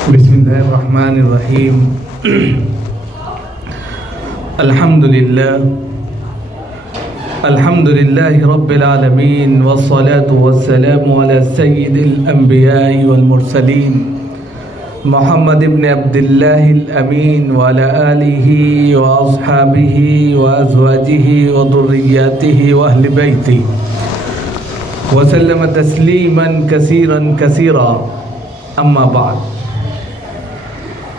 بسم الله الرحمن الرحيم. الحمد لله رب العالمين، والصلاة والسلام على سيد الأنبياء والمرسلين محمد بن عبد الله الأمين وعلى آله وأصحابه وأزواجه وذرياته وأهل بيته وسلم تسليما كثيرا أما بعد.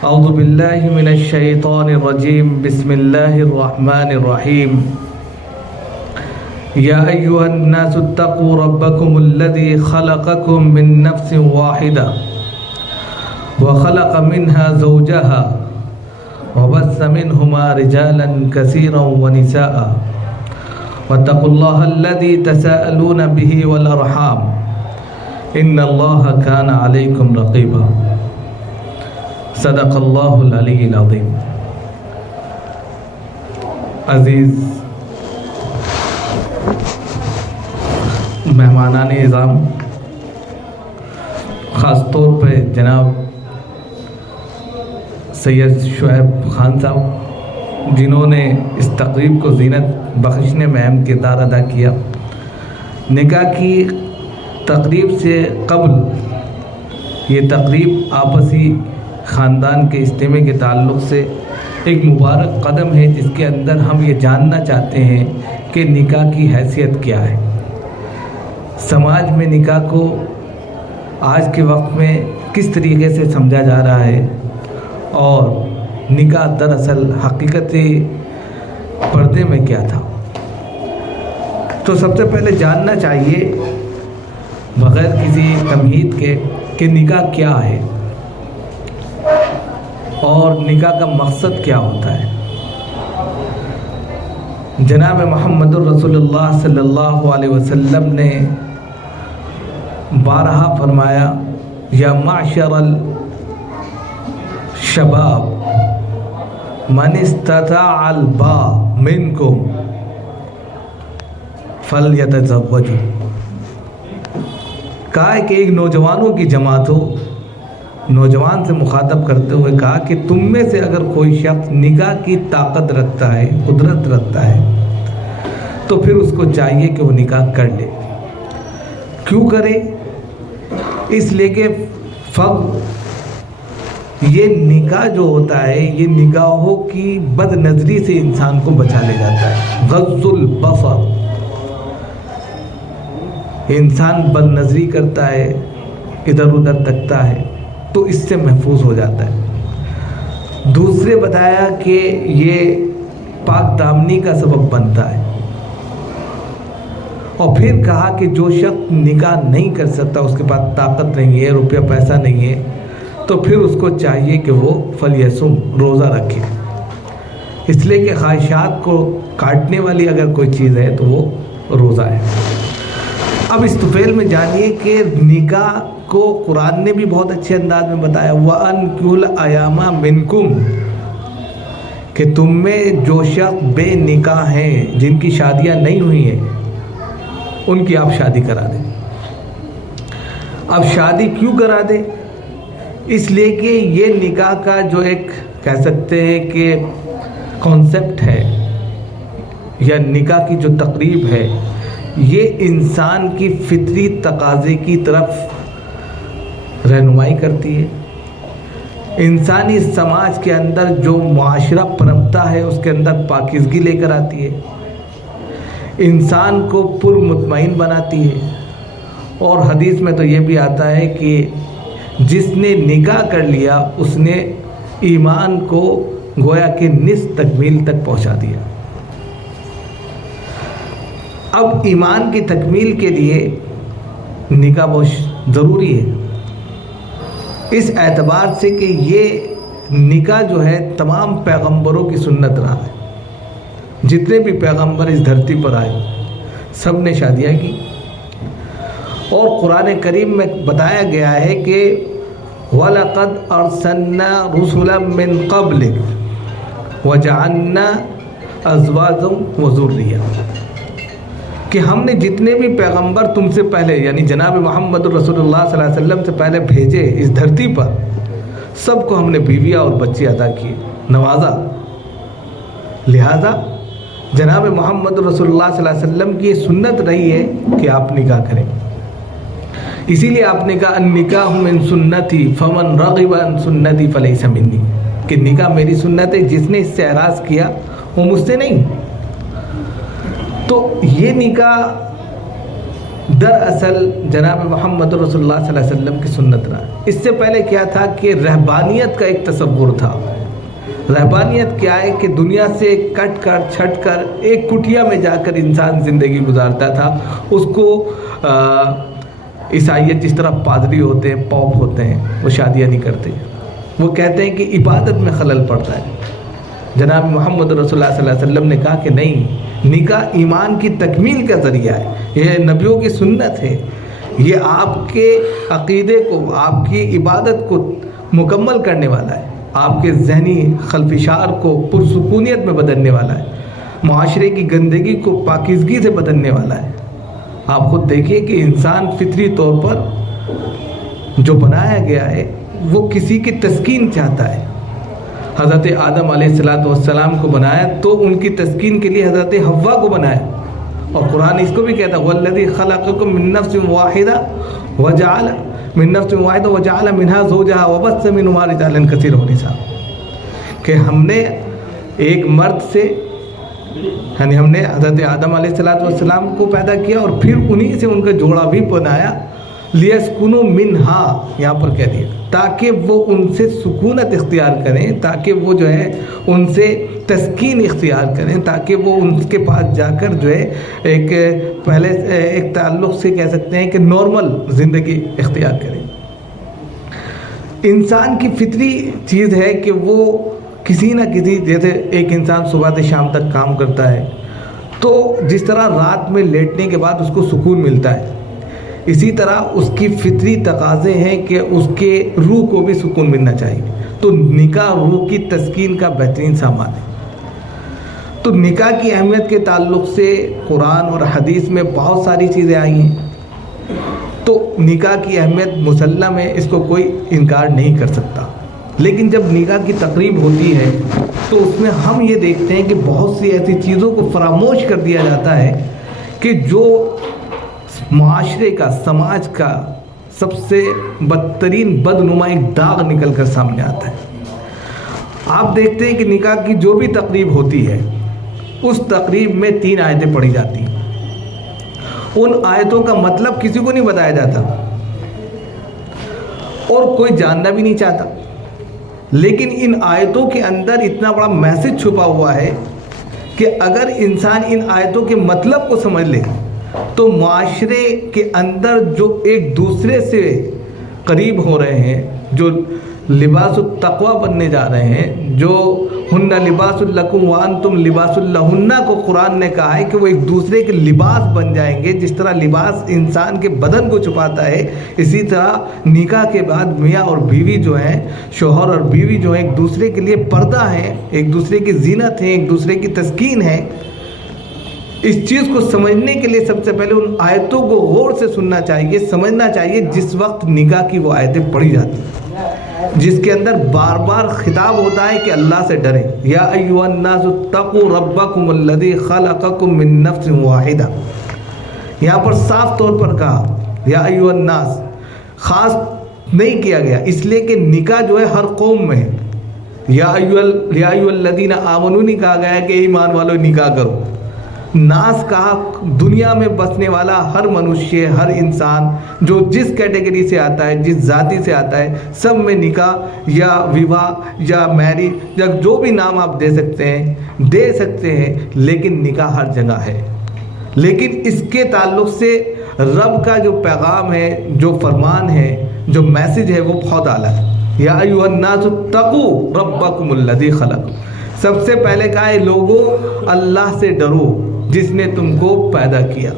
أعوذ بالله من الشيطان الرجيم. بسم الله الرحمن الرحيم. يا أيها الناس اتقوا ربكم الذي خلقكم من نفس واحدة وخلق منها زوجها وبث منهما رجالا كثيرا ونساء واتقوا الله الذي تساءلون به والأرحام إن الله كان عليكم رقيبا. صدق اللہ العلی العظیم. عزیز مہمانان اعظام، خاص طور پہ جناب سید شعیب خان صاحب، جنہوں نے اس تقریب کو زینت بخشنے میں اہم کردار ادا کیا. نکاح کی تقریب سے قبل یہ تقریب آپسی خاندان کے اجتماع کے تعلق سے ایک مبارک قدم ہے، جس کے اندر ہم یہ جاننا چاہتے ہیں کہ نکاح کی حیثیت کیا ہے. سماج میں نکاح کو آج کے وقت میں کس طریقے سے سمجھا جا رہا ہے، اور نکاح دراصل حقیقت پردے میں کیا تھا. تو سب سے پہلے جاننا چاہیے بغیر کسی تمہید کے کہ نکاح کیا ہے اور نکاح کا مقصد کیا ہوتا ہے. جناب محمد الرسول اللہ صلی اللہ علیہ وسلم نے بارہا فرمایا، یا معشر الشباب من استطاع الباء منکم فلیتزوجوا. کہا کہ ایک نوجوانوں کی جماعت ہو، نوجوان سے مخاطب کرتے ہوئے کہا کہ تم میں سے اگر کوئی شخص نکاح کی طاقت رکھتا ہے، قدرت رکھتا ہے، تو پھر اس کو چاہیے کہ وہ نکاح کر لے. کیوں کرے؟ اس لیے کہ یہ نکاح جو ہوتا ہے، یہ نگاہوں کی بد نظری سے انسان کو بچا لے جاتا ہے. غض البصر، انسان بد نظری کرتا ہے، ادھر ادھر تکتا ہے، تو اس سے محفوظ ہو جاتا ہے. دوسرے بتایا کہ یہ پاک دامنی کا سبب بنتا ہے. اور پھر کہا کہ جو شخص نکاح نہیں کر سکتا، اس کے پاس طاقت نہیں ہے، روپیہ پیسہ نہیں ہے، تو پھر اس کو چاہیے کہ وہ فلیصم، روزہ رکھے. اس لیے کہ خواہشات کو کاٹنے والی اگر کوئی چیز ہے تو وہ روزہ ہے. اب اس طفیل میں جانیے کہ نکاح کو قرآن نے بھی بہت اچھے انداز میں بتایا، وَأَنْكِحُوا الْأَيَامَ مِنْكُمْ، کہ تم میں جو شخص بے نکاح ہیں، جن کی شادیاں نہیں ہوئی ہیں، ان کی آپ شادی کرا دیں. اب شادی کیوں کرا دیں؟ اس لیے کہ یہ نکاح کا جو ایک کہہ سکتے ہیں کہ کانسیپٹ ہے، یا نکاح کی جو تقریب ہے، یہ انسان کی فطری تقاضے کی طرف رہنمائی کرتی ہے. انسانی سماج کے اندر جو معاشرہ پنپتا ہے، اس کے اندر پاکیزگی لے کر آتی ہے، انسان کو پر مطمئن بناتی ہے. اور حدیث میں تو یہ بھی آتا ہے کہ جس نے نکاح کر لیا، اس نے ایمان کو گویا کہ نصف تکمیل تک پہنچا دیا. اب ایمان کی تکمیل کے لیے نکاح بہت ضروری ہے، اس اعتبار سے کہ یہ نکاح جو ہے تمام پیغمبروں کی سنت رہا ہے. جتنے بھی پیغمبر اس دھرتی پر آئے، سب نے شادیاں کی. اور قرآن کریم میں بتایا گیا ہے کہ وَلَقَدْ أَرْسَلْنَا رُسُلًا مِّن قَبْلِكَ وَجَعَلْنَا أَزْوَاجًا وَذُرِّيَّةً، کہ ہم نے جتنے بھی پیغمبر تم سے پہلے، یعنی جناب محمد رسول اللہ صلی اللہ علیہ وسلم سے پہلے بھیجے اس دھرتی پر، سب کو ہم نے بیویاں اور بچے عطا کیے، نوازا۔ لہذا جناب محمد رسول اللہ صلی اللہ علیہ وسلم کی یہ سنت رہی ہے کہ آپ نکاح کریں۔ اسی لیے آپ نے کہا النکاح من سنتی فمن رغب عن سنتی فلیس منی، کہ نکاح میری سنت ہے، جس نے اس سے اعراض کیا وہ مجھ سے نہیں۔ تو یہ نکاح دراصل جناب محمد رسول اللہ صلی اللہ علیہ وسلم کی سنت رہا۔ اس سے پہلے کیا تھا کہ رہبانیت کا ایک تصور تھا۔ رہبانیت کیا ہے کہ دنیا سے کٹ کر چھٹ کر ایک کٹیا میں جا کر انسان زندگی گزارتا تھا۔ اس کو عیسائیت جس طرح پادری ہوتے ہیں، پوپ ہوتے ہیں، وہ شادیاں نہیں کرتے، وہ کہتے ہیں کہ عبادت میں خلل پڑتا ہے۔ جناب محمد رسول اللہ صلی اللہ علیہ وسلم نے کہا کہ نہیں، نکاح ایمان کی تکمیل کا ذریعہ ہے، یہ نبیوں کی سنت ہے، یہ آپ کے عقیدے کو، آپ کی عبادت کو مکمل کرنے والا ہے، آپ کے ذہنی خلفشار کو پرسکونیت میں بدلنے والا ہے، معاشرے کی گندگی کو پاکیزگی سے بدلنے والا ہے۔ آپ خود دیکھیے کہ انسان فطری طور پر جو بنایا گیا ہے وہ کسی کی تسکین چاہتا ہے۔ حضرت آدم علیہ السلام کو بنایا تو ان کی تسکین کے لیے حضرت حوا کو بنایا، اور قرآن اس کو بھی کہتا ہے وَالَّذِي خَلَقَكُم مِّن نَّفْسٍ وَاحِدَةٍ وَجَعَلَ مِنْهَا زَوْجَهَا وَبَثَّ مِنْهُمَا رِجَالًا كَثِيرًا وَنِسَاءً، کہ ہم نے ایک مرد سے، یعنی ہم نے حضرت آدم علیہ السلام کو پیدا کیا اور پھر انہی سے ان کا جوڑا بھی بنایا، لِيَسْكُنُوا مِنْهَا، یہاں پر کہہ دیا تاکہ وہ ان سے سکونت اختیار کریں، تاکہ وہ جو ہے ان سے تسکین اختیار کریں، تاکہ وہ ان کے پاس جا کر جو ہے ایک پہلے ایک تعلق سے کہہ سکتے ہیں کہ نارمل زندگی اختیار کریں۔ انسان کی فطری چیز ہے کہ وہ کسی نہ کسی، جیسے ایک انسان صبح سے شام تک کام کرتا ہے تو جس طرح رات میں لیٹنے کے بعد اس کو سکون ملتا ہے، اسی طرح اس کی فطری تقاضے ہیں کہ اس کے روح کو بھی سکون ملنا چاہیے۔ تو نکاح روح کی تسکین کا بہترین سامان ہے۔ تو نکاح کی اہمیت کے تعلق سے قرآن اور حدیث میں بہت ساری چیزیں آئی ہیں، تو نکاح کی اہمیت مسلم ہے، اس کو کوئی انکار نہیں کر سکتا۔ لیکن جب نکاح کی تقریب ہوتی ہے تو اس میں ہم یہ دیکھتے ہیں کہ بہت سی ایسی چیزوں کو فراموش کر دیا جاتا ہے کہ جو معاشرے کا، سماج کا سب سے بدترین بدنما ایک داغ نکل کر سامنے آتا ہے۔ آپ دیکھتے ہیں کہ نکاح کی جو بھی تقریب ہوتی ہے اس تقریب میں 3 آیتیں پڑھی جاتی ہیں، ان آیتوں کا مطلب کسی کو نہیں بتایا جاتا اور کوئی جاننا بھی نہیں چاہتا، لیکن ان آیتوں کے اندر اتنا بڑا میسج چھپا ہوا ہے کہ اگر انسان ان آیتوں کے مطلب کو سمجھ لے تو معاشرے کے اندر جو ایک دوسرے سے قریب ہو رہے ہیں، جو لباس التقوی بننے جا رہے ہیں، جو ہن لباس لکم وانتم لباس لہن کو قرآن نے کہا ہے کہ وہ ایک دوسرے کے لباس بن جائیں گے۔ جس طرح لباس انسان کے بدن کو چھپاتا ہے، اسی طرح نکاح کے بعد میاں اور بیوی جو ہیں، شوہر اور بیوی جو ہیں، ایک دوسرے کے لیے پردہ ہیں، ایک دوسرے کی زینت ہیں، ایک دوسرے کی تسکین ہے۔ اس چیز کو سمجھنے کے لیے سب سے پہلے ان آیتوں کو غور سے سننا چاہیے، سمجھنا چاہیے جس وقت نکاح کی وہ آیتیں پڑھی جاتی ہیں، جس کے اندر بار بار خطاب ہوتا ہے کہ اللہ سے ڈریں۔ یا ایھا الناس اتقوا ربکم الذی خلقکم من نفس واحدہ، یہاں پر صاف طور پر کہا یا ایھا الناس، خاص نہیں کیا گیا اس لیے کہ نکاح جو ہے ہر قوم میں ہے۔ یا ایھا الذین آمنوا نہیں کہا گیا کہ ایمان والو نکاح کرو، ناس کہا دنیا میں بسنے والا ہر منشیہ، ہر انسان جو جس کیٹیگری سے آتا ہے، جس ذاتی سے آتا ہے، سب میں نکاح یا وواہ یا میرج یا جو بھی نام آپ دے سکتے ہیں، لیکن نکاح ہر جگہ ہے۔ لیکن اس کے تعلق سے رب کا جو پیغام ہے، جو فرمان ہے، جو میسج ہے، وہ بہت اعلیٰ ہے۔ یا ایھا الناس اتقوا ربکم الذی خلقکم، سب سے پہلے کہا ہے لوگو اللہ سے ڈرو جس نے تم کو پیدا کیا۔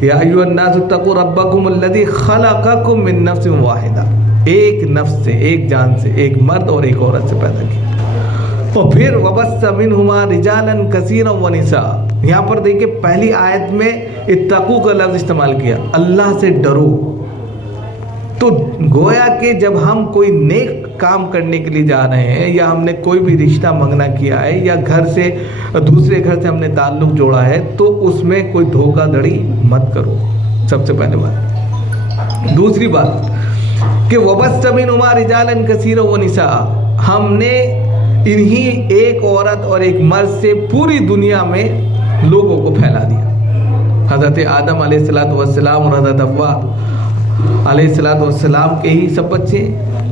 یا ایھا الناس اتقوا ربکم الذی خلقکم من نفس واحدہ، ایک نفس سے، ایک جان سے، ایک مرد اور ایک عورت سے پیدا کیا۔ اور پھر وبث منہما رجالا کثیرا ونساء، یہاں پر دیکھیں پہلی آیت میں اتقوا کا لفظ استعمال کیا، اللہ سے ڈرو۔ تو گویا کہ جب ہم کوئی نیک کام کرنے کے لیے جا رہے ہیں یا ہم نے کوئی بھی رشتہ منگنا کیا ہے یا گھر سے دوسرے گھر سے ہم نے تعلق جوڑا ہے تو اس میں کوئی دھوکہ دھڑی مت کرو، سب سے پہلے بات۔ دوسری بات کہ وَبَثَّ مِنْهُمَا رِجَالًا كَثِيرًا وَنِسَاءً، ہم نے انہی ایک عورت اور ایک مرد سے پوری دنیا میں لوگوں کو پھیلا دیا۔ حضرت آدم علیہ السلام اور حضرت حوا علیہ السلام کے ہی سب بچے،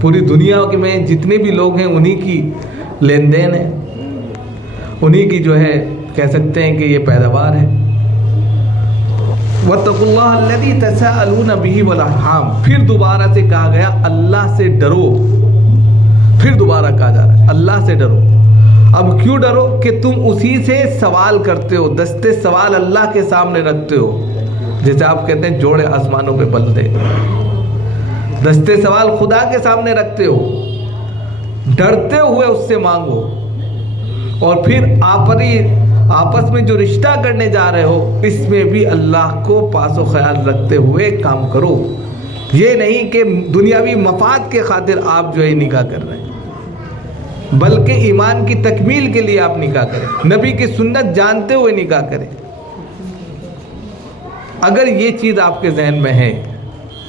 پوری دنیا میں جتنے بھی لوگ ہیں انہی کی لین دین ہے، انہی کی جو ہے کہہ سکتے ہیں کہ یہ پیداوار ہے۔ وَاتَّقُوا اللَّهَ الَّذِي تَسَاءَلُونَ بِهِ وَالْأَرْحَامَ، پھر دوبارہ سے کہا گیا اللہ سے ڈرو، پھر دوبارہ کہا جا رہا ہے اللہ سے ڈرو۔ اب کیوں ڈرو؟ کہ تم اسی سے سوال کرتے ہو، دستے سوال اللہ کے سامنے رکھتے ہو، جیسے آپ کہتے ہیں جوڑے آسمانوں پہ بلدے، دستے سوال خدا کے سامنے رکھتے ہو، ڈرتے ہوئے اس سے مانگو، اور پھر آپس میں جو رشتہ کرنے جا رہے ہو اس میں بھی اللہ کو پاس و خیال رکھتے ہوئے کام کرو۔ یہ نہیں کہ دنیاوی مفاد کے خاطر آپ جو ہے نکاح کر رہے ہیں، بلکہ ایمان کی تکمیل کے لیے آپ نکاح کریں، نبی کی سنت جانتے ہوئے نکاح کریں۔ اگر یہ چیز آپ کے ذہن میں ہے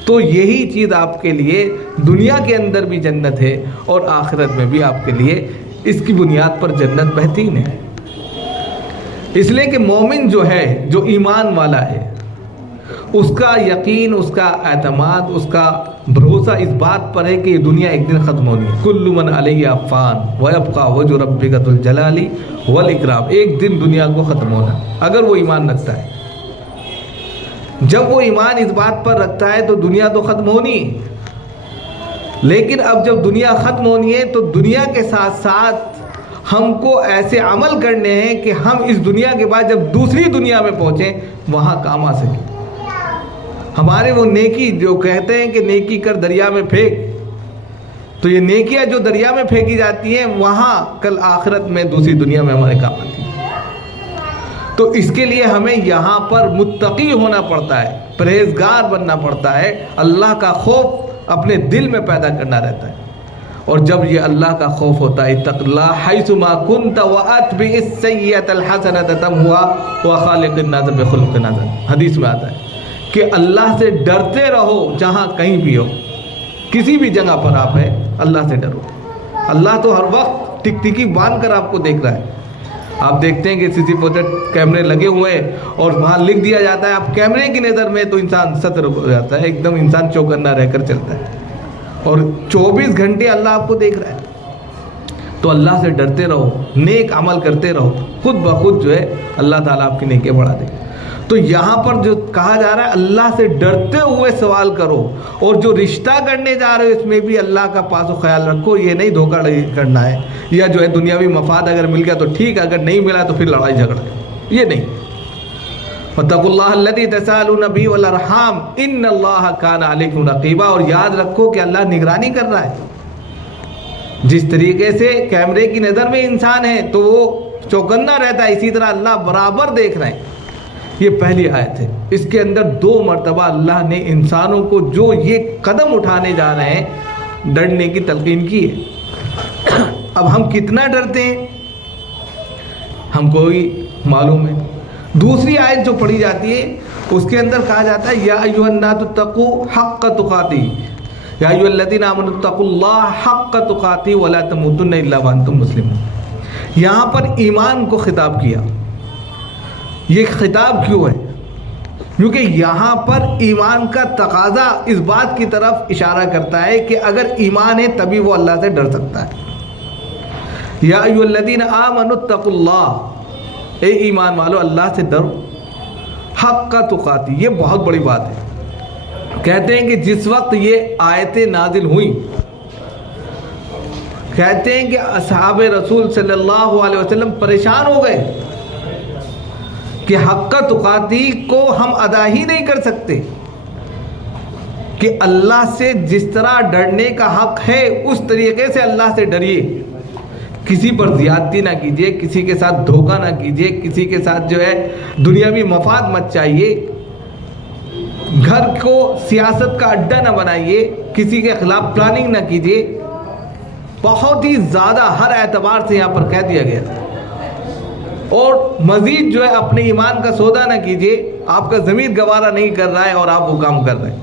تو یہی چیز آپ کے لیے دنیا کے اندر بھی جنت ہے اور آخرت میں بھی آپ کے لیے اس کی بنیاد پر جنت بہترین ہے۔ اس لیے کہ مومن جو ہے، جو ایمان والا ہے، اس کا یقین، اس کا اعتماد، اس کا بھروسہ اس بات پر ہے کہ یہ دنیا ایک دن ختم ہونی ہے۔ کل من علیہ فان ویبقى وجہ ربک ذو الجلال والاکرام، ایک دن دنیا کو ختم ہونا، اگر وہ ایمان رکھتا ہے۔ جب وہ ایمان اس بات پر رکھتا ہے تو دنیا تو ختم ہونی ہے، لیکن اب جب دنیا ختم ہونی ہے تو دنیا کے ساتھ ساتھ ہم کو ایسے عمل کرنے ہیں کہ ہم اس دنیا کے بعد جب دوسری دنیا میں پہنچیں وہاں کام آ سکیں۔ ہمارے وہ نیکی جو کہتے ہیں کہ نیکی کر دریا میں پھینک، تو یہ نیکیاں جو دریا میں پھینکی جاتی ہیں وہاں کل آخرت میں دوسری دنیا میں ہمارے کام آتی ہیں۔ تو اس کے لیے ہمیں یہاں پر متقی ہونا پڑتا ہے، پرہیزگار بننا پڑتا ہے، اللہ کا خوف اپنے دل میں پیدا کرنا رہتا ہے۔ اور جب یہ اللہ کا خوف ہوتا ہے، اتق اللہ حیث ما کنت واتبع السیئۃ الحسنۃ تمحوها وخالق الناس بخلق حسن، حدیث میں آتا ہے کہ اللہ سے ڈرتے رہو جہاں کہیں بھی ہو، کسی بھی جگہ پر آپ ہیں اللہ سے ڈرو۔ اللہ تو ہر وقت ٹک ٹکی باندھ کر آپ کو دیکھ رہا ہے۔ آپ دیکھتے ہیں کہ سی سی پروجیکٹ کیمرے لگے ہوئے ہیں اور وہاں لکھ دیا جاتا ہے، آپ کیمرے کی نظر میں تو انسان ستر ہو جاتا ہے، ایک دم انسان چوکنا رہ کر چلتا ہے، اور 24 گھنٹے اللہ آپ کو دیکھ رہا ہے۔ تو اللہ سے ڈرتے رہو، نیک عمل کرتے رہو، خود بخود جو ہے اللہ تعالیٰ آپ کی نیکیاں بڑھا دے گا۔ تو یہاں پر جو کہا جا رہا ہے اللہ سے ڈرتے ہوئے سوال کرو، اور جو رشتہ کرنے جا رہے ہو اس میں بھی اللہ کا پاس و خیال رکھو۔ یہ نہیں دھوکہ کرنا ہے، یا جو ہے دنیاوی مفاد اگر مل گیا تو ٹھیک، اگر نہیں ملا تو پھر لڑائی جھگڑا، یہ نہیں۔ وَاتَّقُوا اللَّهَ الَّذِي تَسَاءَلُونَ بِهِ وَالْأَرْحَامَ إِنَّ اللَّهَ كَانَ عَلَيْكُمْ رَقِيبًا، اور یاد رکھو کہ اللہ نگرانی کر رہا ہے۔ جس طریقے سے کیمرے کی نظر میں انسان ہے تو وہ چوکنا رہتا ہے، اسی طرح اللہ برابر دیکھ رہے ہیں۔ یہ پہلی آیت ہے، اس کے اندر 2 مرتبہ اللہ نے انسانوں کو جو یہ قدم اٹھانے جا رہے ہیں ڈرنے کی تلقین کی ہے۔ اب ہم کتنا ڈرتے ہیں ہم کو ہی معلوم ہے۔ دوسری آیت جو پڑھی جاتی ہے اس کے اندر کہا جاتا ہے یا ایھا الناس اتقوا حق تقاتہ، یا ایھا الذین آمنوا اتقوا اللہ حق تقاتہ ولا تموتن الا وانتم مسلمون۔ یہاں پر ایمان کو خطاب کیا۔ یہ خطاب کیوں ہے؟ کیونکہ یہاں پر ایمان کا تقاضا اس بات کی طرف اشارہ کرتا ہے کہ اگر ایمان ہے تبھی وہ اللہ سے ڈر سکتا ہے۔ یا ایھا الذین آمنوا اتقوا اللہ، اے ایمان والو اللہ سے ڈرو، حق کا تقاتی، یہ بہت بڑی بات ہے۔ کہتے ہیں کہ جس وقت یہ آیتیں نازل ہوئیں، کہتے ہیں کہ اصحاب رسول صلی اللہ علیہ وسلم پریشان ہو گئے کہ حق کا تقاتی کو ہم ادا ہی نہیں کر سکتے، کہ اللہ سے جس طرح ڈرنے کا حق ہے اس طریقے سے اللہ سے ڈریے، کسی پر زیادتی نہ کیجیے، کسی کے ساتھ دھوکہ نہ کیجیے، کسی کے ساتھ جو ہے دنیاوی مفاد مت چاہیے، گھر کو سیاست کا اڈا نہ بنائیے، کسی کے خلاف پلاننگ نہ کیجیے. بہت ہی زیادہ ہر اعتبار سے یہاں پر کہہ دیا گیا. اور مزید جو ہے اپنے ایمان کا سودا نہ کیجیے. آپ کا ضمیر گوارا نہیں کر رہا ہے اور آپ وہ کام کر رہے ہیں.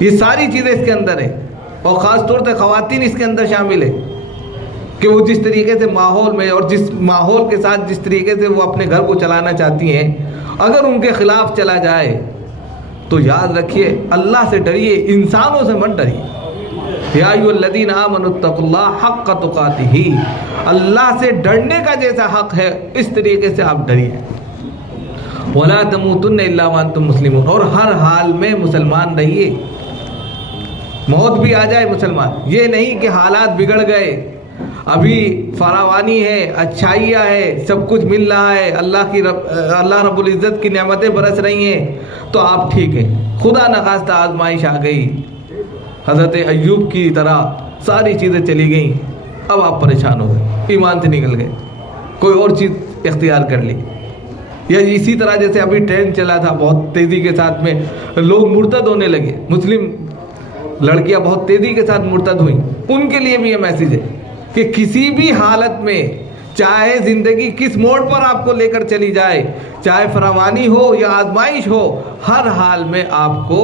یہ ساری چیزیں اس کے اندر ہیں. اور خاص طور سے خواتین اس کے اندر شامل ہے کہ وہ جس طریقے سے ماحول میں اور جس ماحول کے ساتھ جس طریقے سے وہ اپنے گھر کو چلانا چاہتی ہیں، اگر ان کے خلاف چلا جائے تو یاد رکھیے اللہ سے ڈریے، انسانوں سے مت ڈریے. یا ایھا الذین آمنوا اتقوا اللہ حق تقاتہ، اللہ سے ڈرنے کا جیسا حق ہے اس طریقے سے آپ ڈریے. ولا تموتن الا وانتم مسلمون، اور ہر حال میں مسلمان رہیے. موت بھی آ جائے مسلمان، یہ نہیں کہ حالات بگڑ گئے، ابھی فراوانی ہے، اچھائیاں ہے، سب کچھ مل رہا ہے، اللہ رب العزت کی نعمتیں برس رہی ہیں تو آپ ٹھیک ہیں. خدا نخواستہ آزمائش آ گئی، حضرت ایوب کی طرح ساری چیزیں چلی گئیں، اب آپ پریشان ہو گئے، ایمان سے نکل گئے، کوئی اور چیز اختیار کر لی. یا اسی طرح جیسے ابھی ٹرین چلا تھا، بہت تیزی کے ساتھ میں لوگ مرتد ہونے لگے، مسلم لڑکیاں بہت تیزی کے ساتھ مرتد ہوئیں. ان کے لیے بھی یہ میسیج ہے کہ کسی بھی حالت میں، چاہے زندگی کس موڑ پر آپ کو لے کر چلی جائے، چاہے فراوانی ہو یا آزمائش ہو، ہر حال میں آپ کو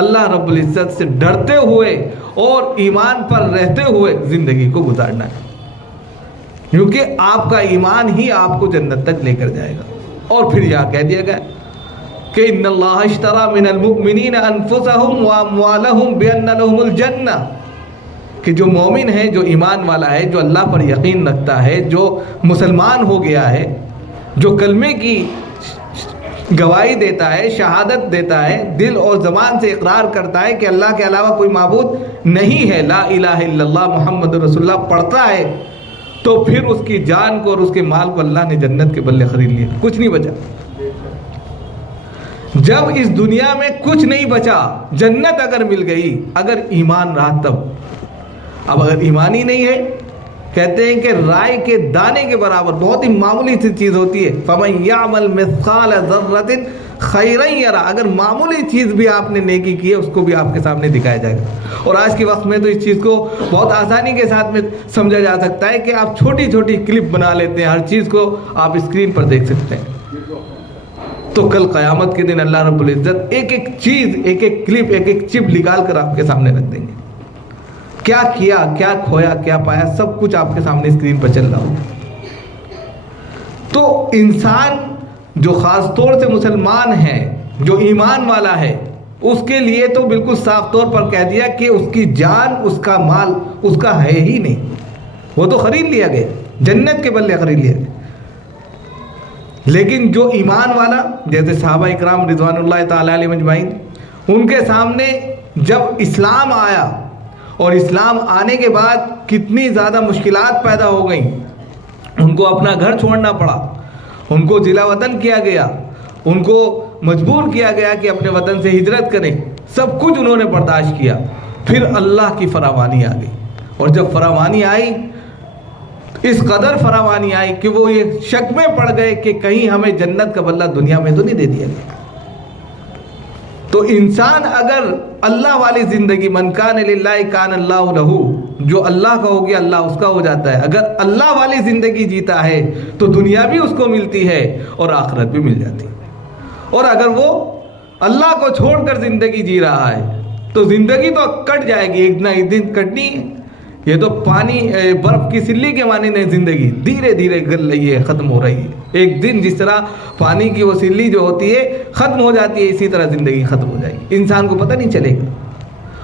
اللہ رب العزت سے ڈرتے ہوئے اور ایمان پر رہتے ہوئے زندگی کو گزارنا ہے، کیونکہ آپ کا ایمان ہی آپ کو جنت تک لے کر جائے گا. اور پھر یہاں کہہ دیا گیا کہ ان اللہ اشتری من المؤمنین انفسهم واموالهم بان لهم الجنہ، کہ جو مومن ہے، جو ایمان والا ہے، جو اللہ پر یقین رکھتا ہے، جو مسلمان ہو گیا ہے، جو کلمے کی گواہی دیتا ہے، شہادت دیتا ہے، دل اور زبان سے اقرار کرتا ہے کہ اللہ کے علاوہ کوئی معبود نہیں ہے، لا الہ الا اللہ محمد رسول اللہ پڑھتا ہے، تو پھر اس کی جان کو اور اس کے مال کو اللہ نے جنت کے بدلے خرید لیا، کچھ نہیں بچا. جب اس دنیا میں کچھ نہیں بچا، جنت اگر مل گئی، اگر ایمان رہا تب. اب اگر ایمان ہی نہیں ہے، کہتے ہیں کہ رائے کے دانے کے برابر، بہت ہی معمولی سی چیز ہوتی ہے، فَمَن يَعْمَلْ مِثْقَالَ ذَرَّةٍ خَيْرًا يَرَهُ، اگر معمولی چیز بھی آپ نے نیکی کی ہے اس کو بھی آپ کے سامنے دکھایا جائے گا. اور آج کے وقت میں تو اس چیز کو بہت آسانی کے ساتھ میں سمجھا جا سکتا ہے کہ آپ چھوٹی چھوٹی کلپ بنا لیتے ہیں، ہر چیز کو آپ اسکرین پر دیکھ سکتے ہیں. تو کل قیامت کے دن اللہ رب العزت ایک ایک چیز، ایک ایک کلپ، ایک ایک چپ نکال کر آپ کے سامنے رکھ دیں گے. کیا کیا، کیا کھویا، کیا پایا، سب کچھ آپ کے سامنے اسکرین پر چل رہا ہوگا. تو انسان جو خاص طور سے مسلمان ہے، جو ایمان والا ہے، اس کے لیے تو بالکل صاف طور پر کہہ دیا کہ اس کی جان، اس کا مال اس کا ہے ہی نہیں، وہ تو خرید لیا گیا، جنت کے بدلے خرید لیا گیا. لیکن جو ایمان والا، جیسے صحابہ اکرام رضوان اللہ تعالی علیہ مجمعین، ان کے سامنے جب اسلام آیا اور اسلام آنے کے بعد کتنی زیادہ مشکلات پیدا ہو گئیں، ان کو اپنا گھر چھوڑنا پڑا، ان کو ضلع وطن کیا گیا، ان کو مجبور کیا گیا کہ اپنے وطن سے ہجرت کریں، سب کچھ انہوں نے برداشت کیا. پھر اللہ کی فراوانی آ گئی، اور جب فراوانی آئی، اس قدر فراوانی آئی کہ وہ یہ شک میں پڑ گئے کہ کہیں ہمیں جنت کا بدلہ دنیا میں تو نہیں دے دیا گیا. تو انسان اگر اللہ والی زندگی، من کان للہ کان اللہ لہ، جو اللہ کا ہو گیا اللہ اس کا ہو جاتا ہے. اگر اللہ والی زندگی جیتا ہے تو دنیا بھی اس کو ملتی ہے اور آخرت بھی مل جاتی ہے. اور اگر وہ اللہ کو چھوڑ کر زندگی جی رہا ہے تو زندگی تو کٹ جائے گی، ایک نہ ایک دن کٹنی ہے. یہ تو پانی برف کی سلی کے معنی نہیں، زندگی دھیرے دھیرے گل رہی ہے، ختم ہو رہی ہے. ایک دن جس طرح پانی کی وہ سلی جو ہوتی ہے ختم ہو جاتی ہے، اسی طرح زندگی ختم ہو جائے گی، انسان کو پتہ نہیں چلے گا.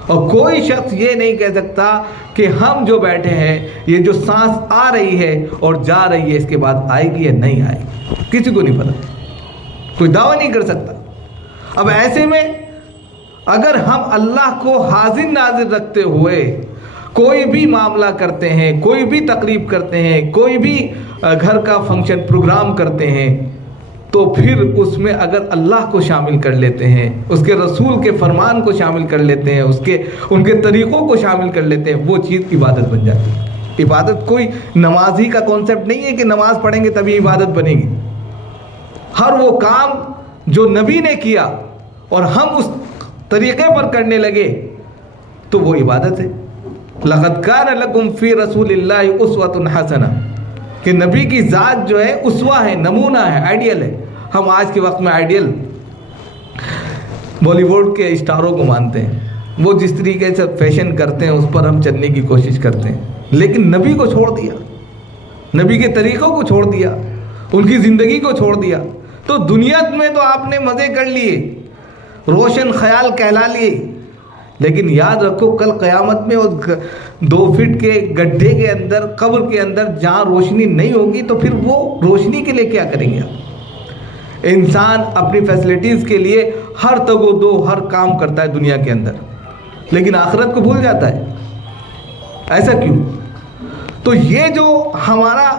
اور کوئی شخص یہ نہیں کہہ سکتا کہ ہم جو بیٹھے ہیں، یہ جو سانس آ رہی ہے اور جا رہی ہے، اس کے بعد آئے گی یا نہیں آئے گی، کسی کو نہیں پتہ، کوئی دعویٰ نہیں کر سکتا. اب ایسے میں اگر ہم اللہ کو حاضر ناظر رکھتے ہوئے کوئی بھی معاملہ کرتے ہیں، کوئی بھی تقریب کرتے ہیں، کوئی بھی گھر کا فنکشن پروگرام کرتے ہیں، تو پھر اس میں اگر اللہ کو شامل کر لیتے ہیں، اس کے رسول کے فرمان کو شامل کر لیتے ہیں، ان کے طریقوں کو شامل کر لیتے ہیں، وہ چیز عبادت بن جاتی ہے. عبادت کوئی نمازی کا کانسیپٹ نہیں ہے کہ نماز پڑھیں گے تبھی عبادت بنے گی. ہر وہ کام جو نبی نے کیا اور ہم اس طریقے پر کرنے لگے تو وہ عبادت ہے. لقد کان لکم فی رسول اللہ اسوۃ حسنہ کہ نبی کی ذات جو ہے اسوہ ہے, نمونہ ہے, آئیڈیل ہے. ہم آج کے وقت میں آئیڈیل بالی ووڈ کے اسٹاروں کو مانتے ہیں, وہ جس طریقے سے فیشن کرتے ہیں اس پر ہم چلنے کی کوشش کرتے ہیں, لیکن نبی کو چھوڑ دیا, نبی کے طریقوں کو چھوڑ دیا, ان کی زندگی کو چھوڑ دیا. تو دنیا میں تو آپ نے مزے کر لیے, روشن خیال کہلا لیے, لیکن یاد رکھو کل قیامت میں اس 2 فٹ کے گڈھے کے اندر, قبر کے اندر جہاں روشنی نہیں ہوگی تو پھر وہ روشنی کے لیے کیا کریں گے آپ؟ انسان اپنی فیسلٹیز کے لیے ہر تگ و دو ہر کام کرتا ہے دنیا کے اندر, لیکن آخرت کو بھول جاتا ہے. ایسا کیوں؟ تو یہ جو ہمارا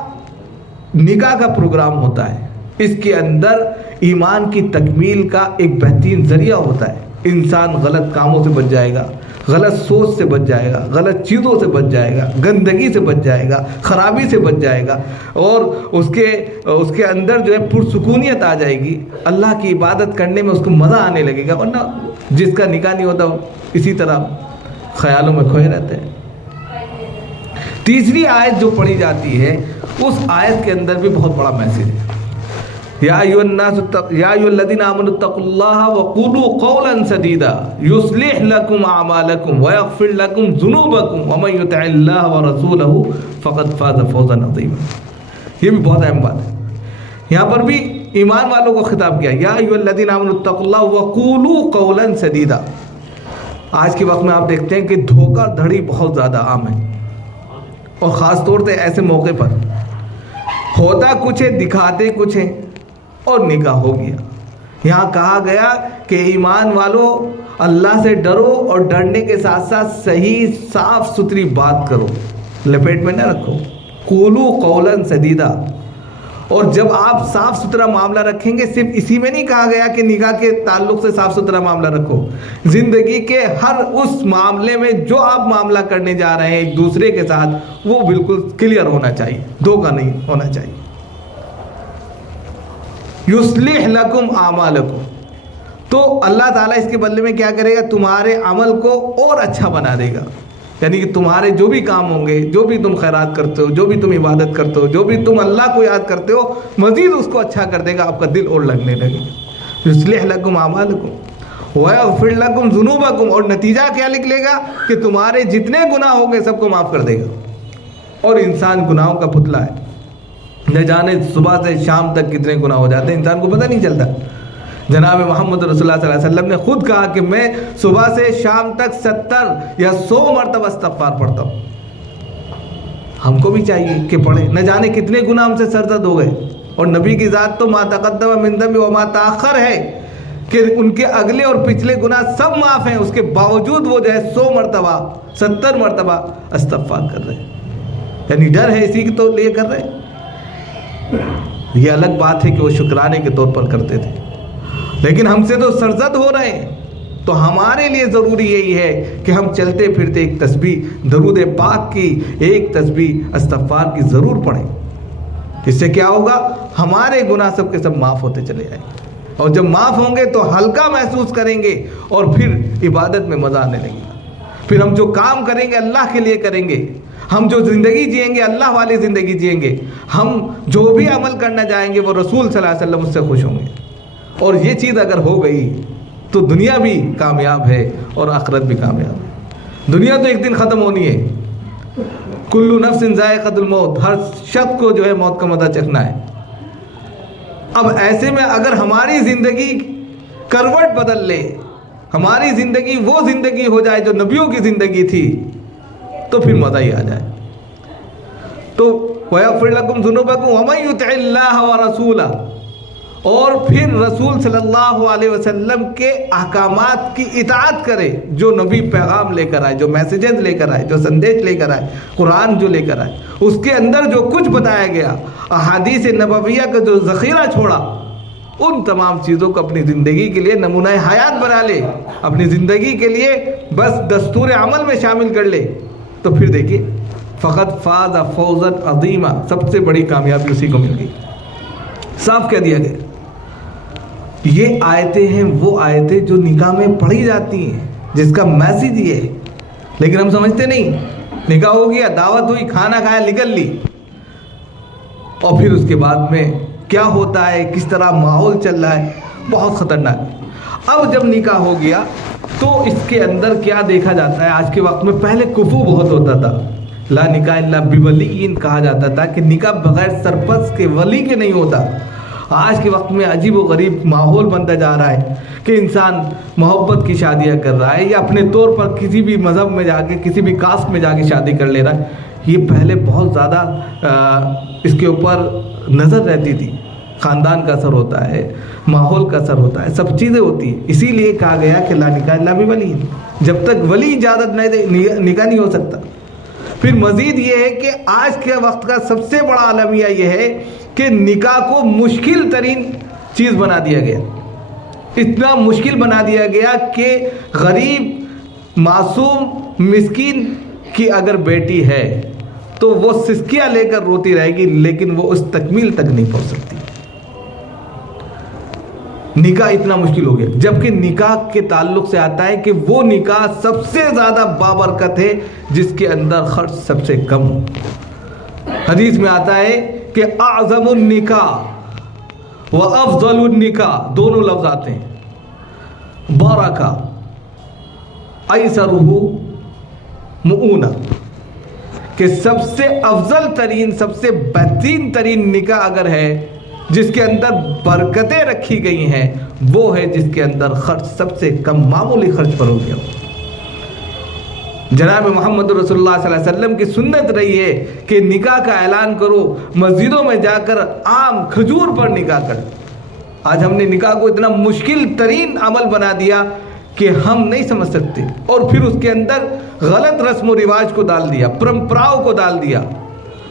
نکاح کا پروگرام ہوتا ہے, اس کے اندر ایمان کی تکمیل کا ایک بہترین ذریعہ ہوتا ہے. انسان غلط کاموں سے بچ جائے گا, غلط سوچ سے بچ جائے گا, غلط چیزوں سے بچ جائے گا, گندگی سے بچ جائے گا, خرابی سے بچ جائے گا, اور اس کے اندر جو ہے پرسکونیت آ جائے گی. اللہ کی عبادت کرنے میں اس کو مزہ آنے لگے گا. ورنہ جس کا نکاح نہیں ہوتا اسی طرح خیالوں میں کھوئے رہتے ہیں. تیسری آیت جو پڑھی جاتی ہے اس آیت کے اندر بھی بہت بڑا میسج ہے. یا ایھا الذین آمنوا اتقوا اللہ وقولوا قولا سدیدا یصلح لکم اعمالکم ویغفر لکم ذنوبکم ومن یطع اللہ ورسولہ فقد فاز فوزا عظیما. یہ بھی بہت اہم بات ہے. یہاں پر بھی ایمان والوں کو خطاب کیا, یا ایھا الذین آمنوا اتقوا اللہ وقولوا قولا سدیدا. آج کے وقت میں آپ دیکھتے ہیں کہ دھوکہ دھڑی بہت زیادہ عام ہے, اور خاص طور سے ایسے موقع پر ہوتا کچھ ہے, دکھاتے کچھ ہیں, اور نکاح ہو گیا. یہاں کہا گیا کہ ایمان والو اللہ سے ڈرو, اور ڈرنے کے ساتھ ساتھ صحیح صاف ستھری بات کرو, لپیٹ میں نہ رکھو. قولوا قولا سدیدا. اور جب آپ صاف ستھرا معاملہ رکھیں گے, صرف اسی میں نہیں کہا گیا کہ نکاح کے تعلق سے صاف ستھرا معاملہ رکھو, زندگی کے ہر اس معاملے میں جو آپ معاملہ کرنے جا رہے ہیں ایک دوسرے کے ساتھ وہ بالکل کلیئر ہونا چاہیے, دھوکہ نہیں ہونا چاہیے. یصلح لکم اعمالکم, تو اللہ تعالیٰ اس کے بدلے میں کیا کرے گا, تمہارے عمل کو اور اچھا بنا دے گا. یعنی کہ تمہارے جو بھی کام ہوں گے, جو بھی تم خیرات کرتے ہو, جو بھی تم عبادت کرتے ہو, جو بھی تم اللہ کو یاد کرتے ہو, مزید اس کو اچھا کر دے گا, آپ کا دل اور لگنے لگے گا. یصلح لکم اعمالکم ویغفر لکم ذنوبکم, اور نتیجہ کیا نکلے گا کہ تمہارے جتنے گناہ ہوں گے سب کو معاف کر دے گا. اور انسان گناہوں کا پتلا ہے, نہ جانے صبح سے شام تک کتنے گناہ ہو جاتے ہیں, انسان کو پتہ نہیں چلتا. جناب محمد رسول اللہ صلی اللہ علیہ وسلم نے خود کہا کہ میں صبح سے شام تک 70 یا 100 مرتبہ استغفار پڑھتا ہوں. ہم کو بھی چاہیے کہ پڑھیں, نہ جانے کتنے گناہ ہم سے سرزد ہو گئے. اور نبی کی ذات تو ما تقدم من ذنب وما تاخر ہے کہ ان کے اگلے اور پچھلے گناہ سب معاف ہیں, اس کے باوجود وہ جو ہے 100 مرتبہ 70 مرتبہ استغفار کر رہے ہیں. یعنی ڈر ہے اسی کے تو لیے کر رہے ہیں. یہ الگ بات ہے کہ وہ شکرانے کے طور پر کرتے تھے, لیکن ہم سے تو سرزد ہو رہے ہیں. تو ہمارے لیے ضروری یہی ہے کہ ہم چلتے پھرتے ایک تسبیح درود پاک کی, ایک تسبیح استغفار کی ضرور پڑھیں. اس سے کیا ہوگا, ہمارے گناہ سب کے سب معاف ہوتے چلے جائیں گے, اور جب معاف ہوں گے تو ہلکا محسوس کریں گے, اور پھر عبادت میں مزہ آنے لگے گا. پھر ہم جو کام کریں گے اللہ کے لیے کریں گے, ہم جو زندگی جئیں گے اللہ والی زندگی جئیں گے, ہم جو بھی عمل کرنا جائیں گے وہ رسول صلی اللہ علیہ وسلم اس سے خوش ہوں گے. اور یہ چیز اگر ہو گئی تو دنیا بھی کامیاب ہے اور آخرت بھی کامیاب ہے. دنیا تو ایک دن ختم ہونی ہے, کل نفس ذائقۃ الموت, ہر شخص کو جو ہے موت کا مزہ چکھنا ہے. اب ایسے میں اگر ہماری زندگی کروٹ بدل لے, ہماری زندگی وہ زندگی ہو جائے جو نبیوں کی زندگی تھی, تو پھر مزہ ہی آ جائے. تو وَيَغْفِرْ لَكُمْ ذُنُوبَكُمْ وَمَن يُطِعِ اللَّهَ وَرَسُولَهُ, اور پھر رسول صلی اللہ علیہ وسلم کے احکامات کی اطاعت کرے, جو نبی پیغام لے کر آئے, جو میسیجز لے کر آئے, جو سندیش لے کر آئے, قرآن جو لے کر آئے, اس کے اندر جو کچھ بتایا گیا, احادیث نبویہ کا جو ذخیرہ چھوڑا, ان تمام چیزوں کو اپنی زندگی کے لیے نمونہ حیات بنا لے, اپنی زندگی کے لیے بس دستور عمل میں شامل کر لے, تو پھر دیکھیے فقط فاز فوزا عظیما, سب سے بڑی کامیابی اسی کو مل گئی. صاف کہہ دیا گیا. یہ آیتیں ہیں وہ آیتیں جو نکاح میں پڑھی جاتی ہیں، جس کا میسج یہ ہے، لیکن ہم سمجھتے نہیں. نکاح ہو گیا، دعوت ہوئی، کھانا کھایا، نکل لی، اور پھر اس کے بعد میں کیا ہوتا ہے، کس طرح ماحول چل رہا ہے، بہت خطرناک. اب جب نکاح ہو گیا تو اس کے اندر کیا دیکھا جاتا ہے؟ آج کے وقت میں پہلے کفو بہت ہوتا تھا، لا نکاح الا بولی کہا جاتا تھا کہ نکاح بغیر سرپرست کے، ولی کے نہیں ہوتا. آج کے وقت میں عجیب و غریب ماحول بنتا جا رہا ہے کہ انسان محبت کی شادیاں کر رہا ہے، یا اپنے طور پر کسی بھی مذہب میں جا کے، کسی بھی کاسٹ میں جا کے شادی کر لے رہا ہے. یہ پہلے بہت زیادہ اس کے اوپر نظر رہتی تھی. خاندان کا اثر ہوتا ہے، ماحول کا اثر ہوتا ہے، سب چیزیں ہوتی ہیں. اسی لیے کہا گیا کہ لا نکاح الا بولی، جب تک ولی اجازت نہ دے نکاح نہیں ہو سکتا. پھر مزید یہ ہے کہ آج کے وقت کا سب سے بڑا المیہ یہ ہے کہ نکاح کو مشکل ترین چیز بنا دیا گیا. اتنا مشکل بنا دیا گیا کہ غریب، معصوم، مسکین کی اگر بیٹی ہے تو وہ سسکیاں لے کر روتی رہے گی، لیکن وہ اس تکمیل تک نہیں پہنچ سکتی. نکاح اتنا مشکل ہو گیا. جبکہ نکاح کے تعلق سے آتا ہے کہ وہ نکاح سب سے زیادہ بابرکت ہے جس کے اندر خرچ سب سے کم ہو. حدیث میں آتا ہے کہ اعظم النکاح و افضل النکاح، دونوں لفظ آتے ہیں. بارکہ، ایسرہ مؤونہ، کہ سب سے افضل ترین، سب سے بہترین ترین نکاح اگر ہے جس کے اندر برکتیں رکھی گئی ہیں، وہ ہے جس کے اندر خرچ سب سے کم، معمولی خرچ پر ہو گیا. جناب محمد رسول اللہ صلی اللہ علیہ وسلم کی سنت رہی ہے کہ نکاح کا اعلان کرو، مسجدوں میں جا کر آم کھجور پر نکاح کر. آج ہم نے نکاح کو اتنا مشکل ترین عمل بنا دیا کہ ہم نہیں سمجھ سکتے، اور پھر اس کے اندر غلط رسم و رواج کو ڈال دیا، پرمپراؤں کو ڈال دیا.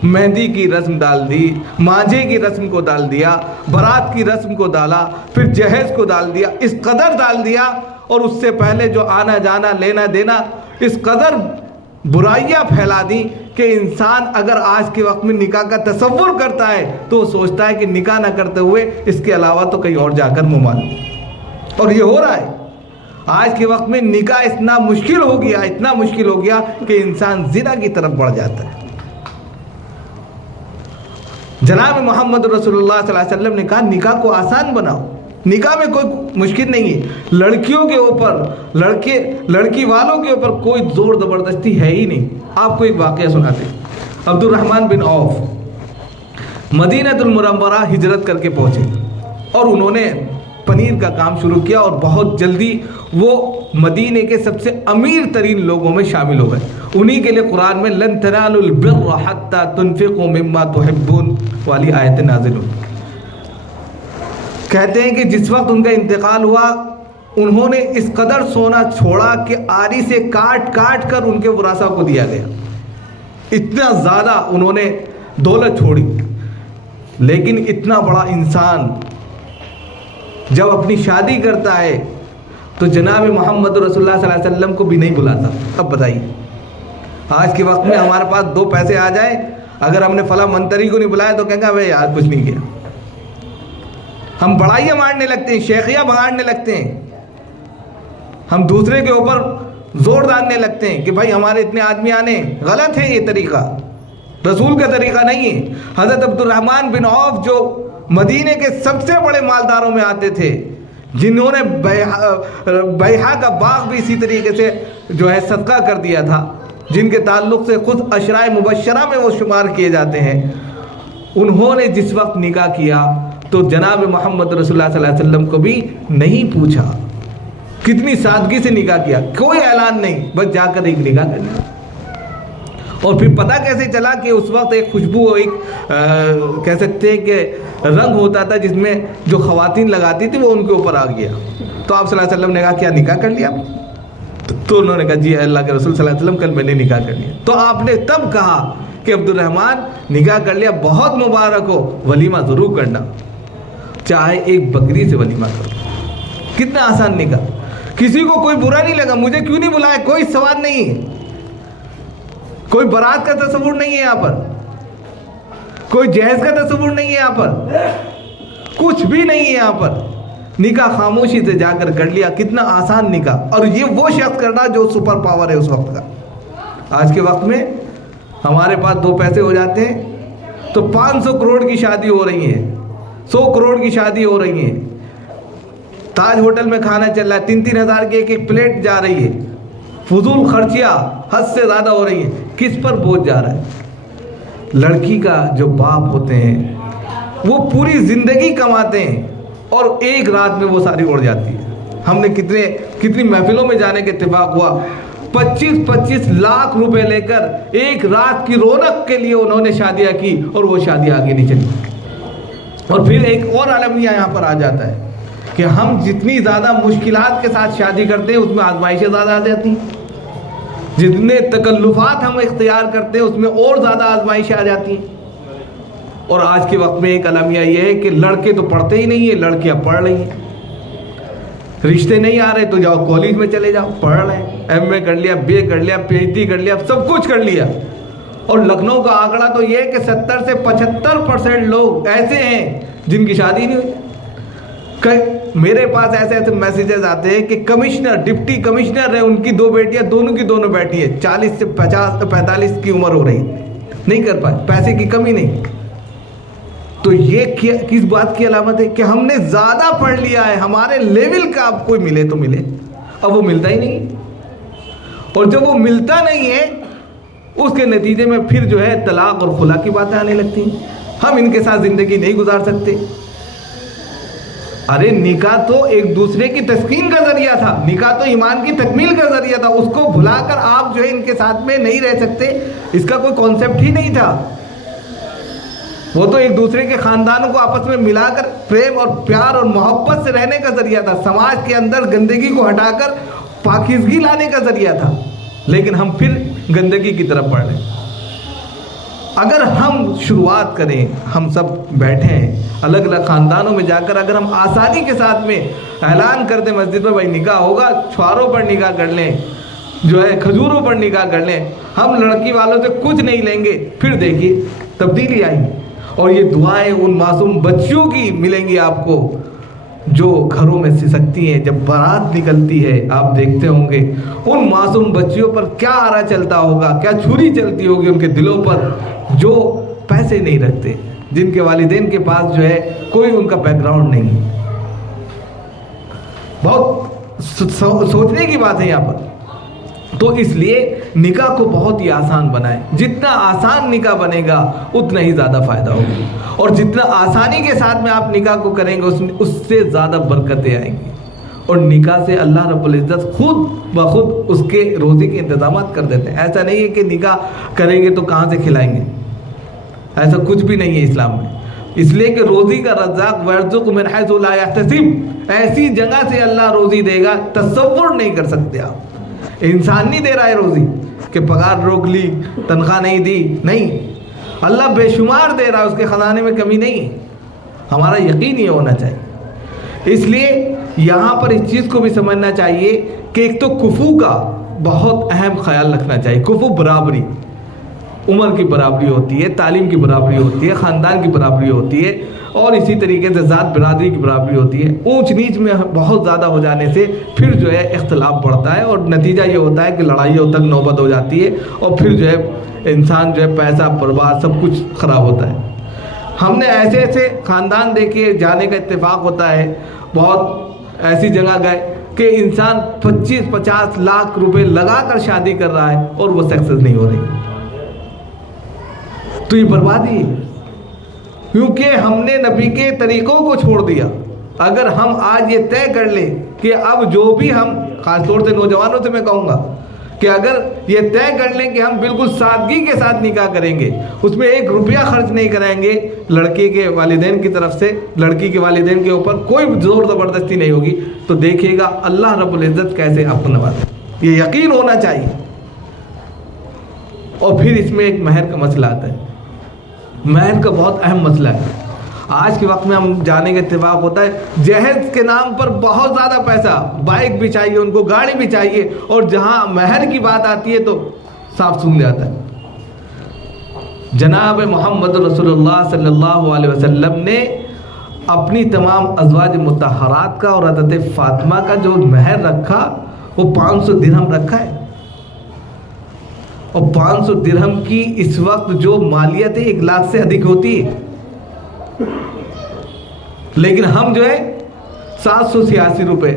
مہندی کی رسم ڈال دی، مانجھے کی رسم کو ڈال دیا، برات کی رسم کو ڈالا، پھر جہیز کو ڈال دیا، اس قدر ڈال دیا. اور اس سے پہلے جو آنا جانا، لینا دینا، اس قدر برائیاں پھیلا دی کہ انسان اگر آج کے وقت میں نکاح کا تصور کرتا ہے تو وہ سوچتا ہے کہ نکاح نہ کرتے ہوئے اس کے علاوہ تو کہیں اور جا کر منہ مارو. اور یہ ہو رہا ہے. آج کے وقت میں نکاح اتنا مشکل ہو گیا، اتنا مشکل ہو گیا کہ انسان زنا کی طرف بڑھ جاتا ہے. جناب محمد رسول اللہ صلی اللہ علیہ وسلم نے کہا نکاح کو آسان بناؤ. نکاح میں کوئی مشکل نہیں ہے. لڑکیوں کے اوپر، لڑکی والوں کے اوپر کوئی زور زبردستی ہے ہی نہیں. آپ کو ایک واقعہ سناتے ہیں. عبد الرحمن بن عوف مدینہ المنورہ ہجرت کر کے پہنچے اور انہوں نے پنیر کا کام شروع کیا، اور بہت جلدی وہ مدینے کے سب سے امیر ترین لوگوں میں شامل ہو گئے. انہی کے لیے قرآن میں لن تنالوا البر حتى تنفقوا مما تحبون والی آیت نازل ہوئی. کہتے ہیں کہ جس وقت ان کا انتقال ہوا انہوں نے اس قدر سونا چھوڑا کہ آری سے کاٹ کاٹ کر ان کے ورثاء کو دیا گیا. اتنا زیادہ انہوں نے دولت چھوڑی. لیکن اتنا بڑا انسان جب اپنی شادی کرتا ہے تو جناب محمد رسول اللہ صلی اللہ علیہ وسلم کو بھی نہیں بلاتا. اب بتائیے آج کے وقت میں ہمارے پاس دو پیسے آ جائیں، اگر ہم نے فلاں منتری کو نہیں بلایا تو کہیں گا بھائی یار کچھ نہیں کیا. ہم بڑائیاں مارنے لگتے ہیں، شیخیاں بگاڑنے لگتے ہیں، ہم دوسرے کے اوپر زور ڈالنے لگتے ہیں کہ بھائی ہمارے اتنے آدمی آنے. غلط ہے یہ طریقہ، رسول کا طریقہ نہیں ہے. حضرت عبد الرحمن بن عوف جو مدینے کے سب سے بڑے مالداروں میں آتے تھے، جنہوں نے بیحا کا باغ بھی اسی طریقے سے جو ہے صدقہ کر دیا تھا، جن کے تعلق سے خود عشرائے مبشرہ میں وہ شمار کیے جاتے ہیں، انہوں نے جس وقت نکاح کیا تو جناب محمد رسول اللہ صلی اللہ علیہ وسلم کو بھی نہیں پوچھا. کتنی سادگی سے نکاح کیا، کوئی اعلان نہیں، بس جا کر ایک نکاح کر لیا. اور پھر پتہ کیسے چلا کہ اس وقت ایک خوشبو، ایک کہہ سکتے ہیں کہ رنگ ہوتا تھا جس میں جو خواتین لگاتی تھی وہ ان کے اوپر آ گیا. تو آپ صلی اللہ علیہ وسلم نے کہا کیا نکاح کر لیا؟ تو انہوں نے کہا جی اللہ کے رسول صلی اللہ علیہ وسلم کل میں نے نکاح کر لیا. تو آپ نے تب کہا کہ عبد الرحمن نکاح کر لیا، بہت مبارک ہو، ولیمہ ضرور کرنا، چاہے ایک بکری سے ولیمہ کرو. کتنا آسان نکاح. کسی کو کوئی برا نہیں لگا، مجھے کیوں نہیں بلایا، کوئی سوال نہیں ہے، کوئی برات کا تصور نہیں ہے یہاں پر، کوئی جہیز کا تصور نہیں ہے یہاں پر، کچھ بھی نہیں ہے یہاں پر. نکاح خاموشی سے جا کر کر لیا. کتنا آسان نکاح. اور یہ وہ شخص کر رہا جو سپر پاور ہے اس وقت کا. آج کے وقت میں ہمارے پاس 2 پیسے ہو جاتے ہیں تو 500 کروڑ کی شادی ہو رہی ہے, 100 کروڑ کی شادی ہو رہی ہے. تاج ہوٹل میں کھانا چل رہا ہے, 3-3 ہزار کی ایک پلیٹ جا رہی ہے. فضول خرچیاں حد سے زیادہ ہو رہی ہیں. کس پر بوجھ جا رہا ہے؟ لڑکی کا جو باپ ہوتے ہیں وہ پوری زندگی کماتے ہیں اور ایک رات میں وہ ساری اڑ جاتی ہے. ہم نے کتنی محفلوں میں جانے کے اتفاق ہوا, 25-25 لاکھ روپے لے کر ایک رات کی رونق کے لیے انہوں نے شادیاں کی اور وہ شادی آگے نہیں چلی. اور پھر ایک اور المیہ یہاں پر آ جاتا ہے کہ ہم جتنی زیادہ مشکلات کے ساتھ شادی کرتے ہیں اس میں آزمائشیں زیادہ آ جاتی ہیں. جتنے تکلفات ہم اختیار کرتے ہیں اس میں اور زیادہ آزمائشیں آ جاتی ہیں. اور آج کے وقت میں ایک المیہ یہ ہے کہ لڑکے تو پڑھتے ہی نہیں ہیں, لڑکیاں پڑھ رہی ہیں. رشتے نہیں آ رہے تو جاؤ کالج میں چلے جاؤ, پڑھ رہے ہیں, ایم اے کر لیا, بی اے کر لیا, پی ایچ ڈی کر لیا, سب کچھ کر لیا. اور لکھنؤ کا آنکڑا تو یہ ہے کہ 70 سے 75% لوگ ایسے ہیں جن کی شادی نہیں ہوئی. میرے پاس ایسے میسیجز آتے ہیں کہ کمشنر, ڈپٹی کمشنر ہے, ان کی 2 بیٹیاں, دونوں کی دونوں بیٹی ہے, 40 سے 45 کی عمر ہو رہی, نہیں کر پائے, پیسے کی کمی نہیں. تو یہ کس بات کی علامت ہے؟ کہ ہم نے زیادہ پڑھ لیا ہے, ہمارے لیول کا اب کوئی ملے تو ملے, اب وہ ملتا ہی نہیں. اور جب وہ ملتا نہیں ہے اس کے نتیجے میں پھر جو ہے طلاق اور خلا کی باتیں آنے لگتی ہیں. ہم ان کے ساتھ زندگی نہیں گزار سکتے. ارے نکاح تو ایک دوسرے کی تسکین کا ذریعہ تھا, نکاح تو ایمان کی تکمیل کا ذریعہ تھا. اس کو بھلا کر آپ جو ہے ان کے ساتھ میں نہیں رہ سکتے, اس کا کوئی کانسیپٹ ہی نہیں تھا. وہ تو ایک دوسرے کے خاندانوں کو آپس میں ملا کر پریم اور پیار اور محبت سے رہنے کا ذریعہ تھا, سماج کے اندر گندگی کو ہٹا کر پاکیزگی لانے کا ذریعہ تھا. لیکن ہم پھر گندگی کی طرف بڑھ رہے ہیں. اگر ہم شروعات کریں, ہم سب بیٹھیں الگ الگ خاندانوں میں جا کر, اگر ہم آسانی کے ساتھ میں اعلان کر دیں مسجد میں بھائی نکاح ہوگا, چھواروں پر نکاح کر لیں, جو ہے کھجوروں پر نکاح کر لیں, ہم لڑکی والوں سے کچھ نہیں لیں گے, پھر دیکھیے تبدیلی آئی. اور یہ دعائیں ان معصوم بچیوں کی ملیں گی آپ کو جو گھروں میں سسکتی ہیں. جب بارات نکلتی ہے آپ دیکھتے ہوں گے ان معصوم بچیوں پر کیا آرا چلتا ہوگا, کیا چھری چلتی ہوگی ان کے دلوں پر, جو پیسے نہیں رکھتے, جن کے والدین کے پاس جو ہے کوئی ان کا بیک گراؤنڈ نہیں. بہت سوچنے کی بات ہے یہاں پر. تو اس لیے نکاح کو بہت ہی آسان بنائیں. جتنا آسان نکاح بنے گا اتنا ہی زیادہ فائدہ ہوگا, اور جتنا آسانی کے ساتھ میں آپ نکاح کو کریں گے اس سے زیادہ برکتیں آئیں گی. اور نکاح سے اللہ رب العزت خود بخود اس کے روزی کے انتظامات کر دیتے ہیں. ایسا نہیں ہے کہ نکاح کریں گے تو کہاں سے کھلائیں گے, ایسا کچھ بھی نہیں ہے اسلام میں. اس لیے کہ روزی کا رزاق وَيَرْزُقُ مِنْ حَيْثُ لَا يَحْتَسِبُ, ایسی جگہ سے اللہ روزی دے گا تصور نہیں کر سکتے آپ. انسان نہیں دے رہا ہے روزی کہ پگار روک لی, تنخواہ نہیں دی, نہیں, اللہ بے شمار دے رہا ہے, اس کے خزانے میں کمی نہیں ہے. ہمارا یقین یہ ہونا چاہیے. اس لیے یہاں پر اس چیز کو بھی سمجھنا چاہیے کہ ایک تو کفو کا بہت اہم خیال رکھنا چاہیے. کفو برابری, عمر کی برابری ہوتی ہے, تعلیم کی برابری ہوتی ہے, خاندان کی برابری ہوتی ہے, اور اسی طریقے سے ذات برادری کی برابری ہوتی ہے. اونچ نیچ میں بہت زیادہ ہو جانے سے پھر جو ہے اختلاف بڑھتا ہے, اور نتیجہ یہ ہوتا ہے کہ لڑائیوں تک نوبت ہو جاتی ہے, اور پھر جو ہے انسان جو ہے پیسہ برباد سب کچھ خراب ہوتا ہے. ہم نے ایسے ایسے خاندان دیکھے, جانے کا اتفاق ہوتا ہے, بہت ایسی جگہ گئے کہ انسان 25-50 لاکھ روپے لگا کر شادی کر رہا ہے اور وہ سکسیس نہیں ہو رہی. تو یہ بربادی ہے, کیونکہ ہم نے نبی کے طریقوں کو چھوڑ دیا. اگر ہم آج یہ طے کر لیں کہ اب جو بھی ہم, خاص طور سے نوجوانوں سے میں کہوں گا کہ اگر یہ طے کر لیں کہ ہم بالکل سادگی کے ساتھ نکاح کریں گے, اس میں 1 روپیہ خرچ نہیں کریں گے لڑکے کے والدین کی طرف سے, لڑکی کے والدین کے اوپر کوئی زور زبردستی نہیں ہوگی, تو دیکھیے گا اللہ رب العزت کیسے آپ کو نوازے. یہ یقین ہونا چاہیے. اور پھر اس میں ایک مہر کا مسئلہ آتا ہے. مہر کا بہت اہم مسئلہ ہے. آج کے وقت میں ہم جانے کا اتفاق ہوتا ہے, جہیز کے نام پر بہت زیادہ پیسہ, بائک بھی چاہیے ان کو, گاڑی بھی چاہیے, اور جہاں مہر کی بات آتی ہے تو صاف سن جاتا ہے. جناب محمد رسول اللہ صلی اللہ علیہ وسلم نے اپنی تمام ازواج مطہرات کا اور حضرت فاطمہ کا جو مہر رکھا وہ 500 درہم رکھا ہے، اور 500 درہم کی اس وقت جو مالیت ہے 1 لاکھ سے ادھک ہوتی ہے، لیکن ہم جو ہے 786 روپے،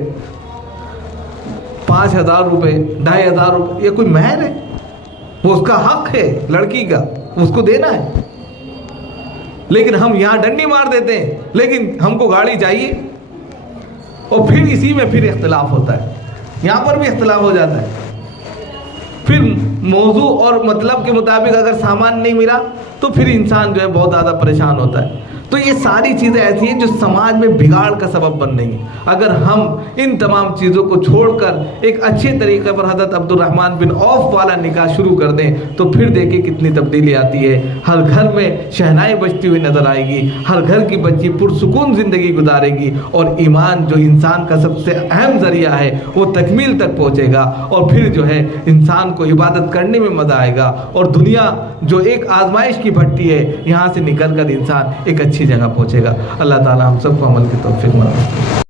5000 روپے، 2500 روپے، یہ کوئی مہر ہے؟ وہ اس کا حق ہے لڑکی کا، اس کو دینا ہے، لیکن ہم یہاں ڈنڈی مار دیتے ہیں، لیکن ہم کو گاڑی چاہیے، اور پھر اسی میں پھر اختلاف ہوتا ہے، یہاں پر بھی اختلاف ہو جاتا ہے، پھر موضوع اور مطلب کے مطابق اگر سامان نہیں ملا تو پھر انسان جو ہے بہت زیادہ پریشان ہوتا ہے۔ تو یہ ساری چیزیں ایسی ہیں جو سماج میں بگاڑ کا سبب بن رہی ہیں۔ اگر ہم ان تمام چیزوں کو چھوڑ کر ایک اچھے طریقے پر حضرت عبد الرحمن بن عوف والا نکاح شروع کر دیں تو پھر دیکھیں کتنی تبدیلی آتی ہے، ہر گھر میں شہنائی بجتی ہوئی نظر آئے گی، ہر گھر کی بچی پرسکون زندگی گزارے گی، اور ایمان جو انسان کا سب سے اہم ذریعہ ہے وہ تکمیل تک پہنچے گا، اور پھر جو ہے انسان کو عبادت کرنے میں مزہ آئے گا، اور دنیا جو ایک آزمائش کی بھٹی ہے یہاں سے نکل کر انسان ایک اچھی جگہ پہنچے گا۔ اللہ تعالی ہم سب کو عمل کی توفیق عطا فرمائے۔